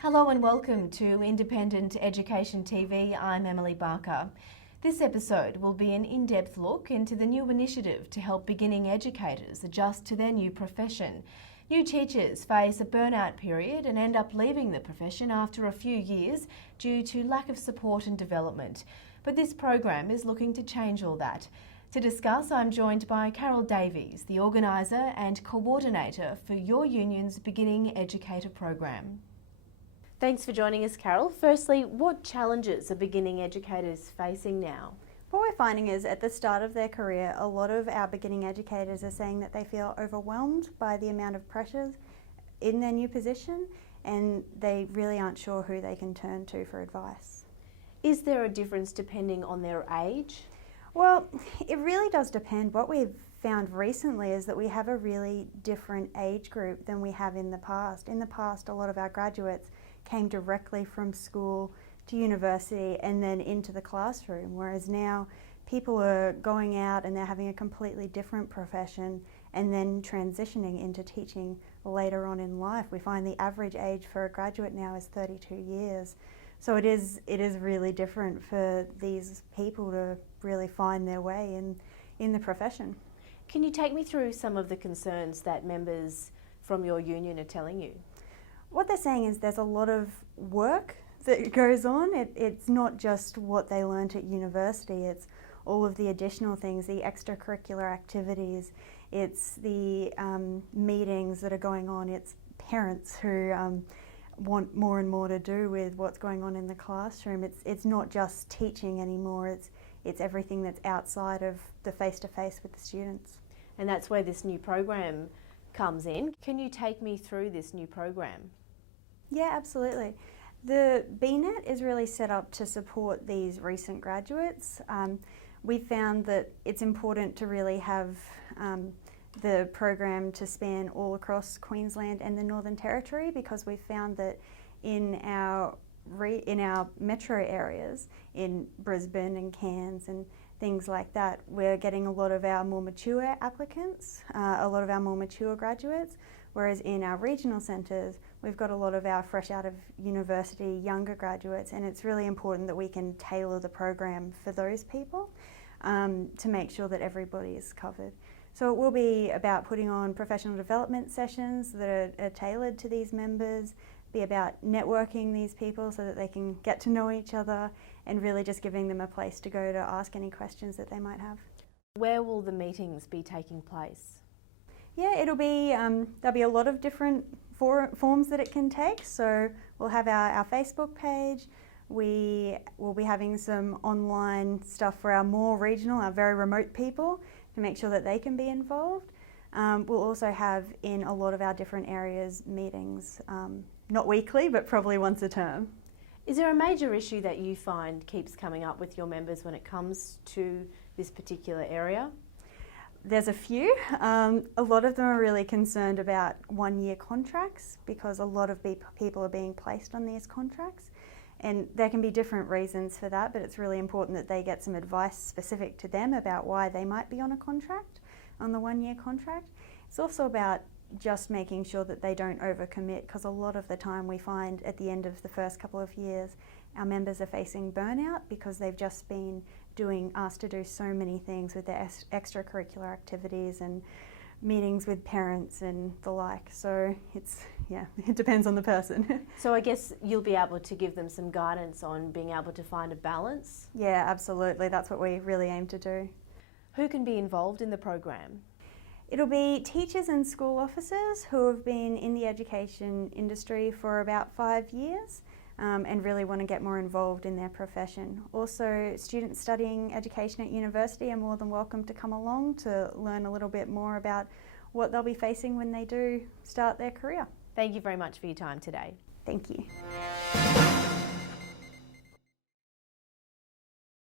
Hello and welcome to Independent Education TV. I'm Emily Barker. This episode will be an in-depth look into the new initiative to help beginning educators adjust to their new profession. New teachers face a burnout period and end up leaving the profession after a few years due to lack of support and development. But this program is looking to change all that. To discuss, I'm joined by Caryl Davies, the organiser and coordinator for your union's Beginning Educator program. Thanks for joining us, Caryl. Firstly, what challenges are beginning educators facing now? What we're finding is at the start of their career, a lot of our beginning educators are saying that they feel overwhelmed by the amount of pressures in their new position, and they really aren't sure who they can turn to for advice. Is there a difference depending on their age? Well, it really does depend. What we've found recently is that we have a really different age group than we have in the past. In the past, a lot of our graduates came directly from school to university and then into the classroom, whereas now people are going out and they're having a completely different profession and then transitioning into teaching later on in life. We find the average age for a graduate now is 32 years. So it is really different for these people to really find their way in the profession. Can you take me through some of the concerns that members from your union are telling you? What they're saying is there's a lot of work that goes on. It's not just what they learnt at university, it's all of the additional things, the extracurricular activities, it's the meetings that are going on, it's parents who want more and more to do with what's going on in the classroom. It's not just teaching anymore, it's everything that's outside of the face-to-face with the students. And that's where this new program comes in. Can you take me through this new program? Yeah, absolutely. The BEnet is really set up to support these recent graduates. We found that it's important to really have the program to span all across Queensland and the Northern Territory, because we found that in our metro areas, in Brisbane and Cairns and things like that, we're getting a lot of our more mature applicants, a lot of our more mature graduates, whereas in our regional centres, we've got a lot of our fresh out of university younger graduates, and it's really important that we can tailor the program for those people to make sure that everybody is covered. So it will be about putting on professional development sessions that are tailored to these members, be about networking these people so that they can get to know each other, and really just giving them a place to go to ask any questions that they might have. Where will the meetings be taking place? Yeah, it'll be, there'll be a lot of different forms that it can take. So we'll have our Facebook page. We will be having some online stuff for our more regional, our very remote people, to make sure that they can be involved. We'll also have in a lot of our different areas meetings, not weekly, but probably once a term. Is there a major issue that you find keeps coming up with your members when it comes to this particular area? There's a few. A lot of them are really concerned about one-year contracts, because a lot of people are being placed on these contracts. And there can be different reasons for that, but it's really important that they get some advice specific to them about why they might be on a contract, on the one-year contract. It's also about just making sure that they don't overcommit, because a lot of the time we find at the end of the first couple of years, our members are facing burnout because they've just been asked to do so many things with their extracurricular activities and meetings with parents and the like. So it depends on the person. So I guess you'll be able to give them some guidance on being able to find a balance? Yeah, absolutely. That's what we really aim to do. Who can be involved in the program? It'll be teachers and school officers who have been in the education industry for about 5 years and really want to get more involved in their profession. Also, students studying education at university are more than welcome to come along to learn a little bit more about what they'll be facing when they do start their career. Thank you very much for your time today. Thank you.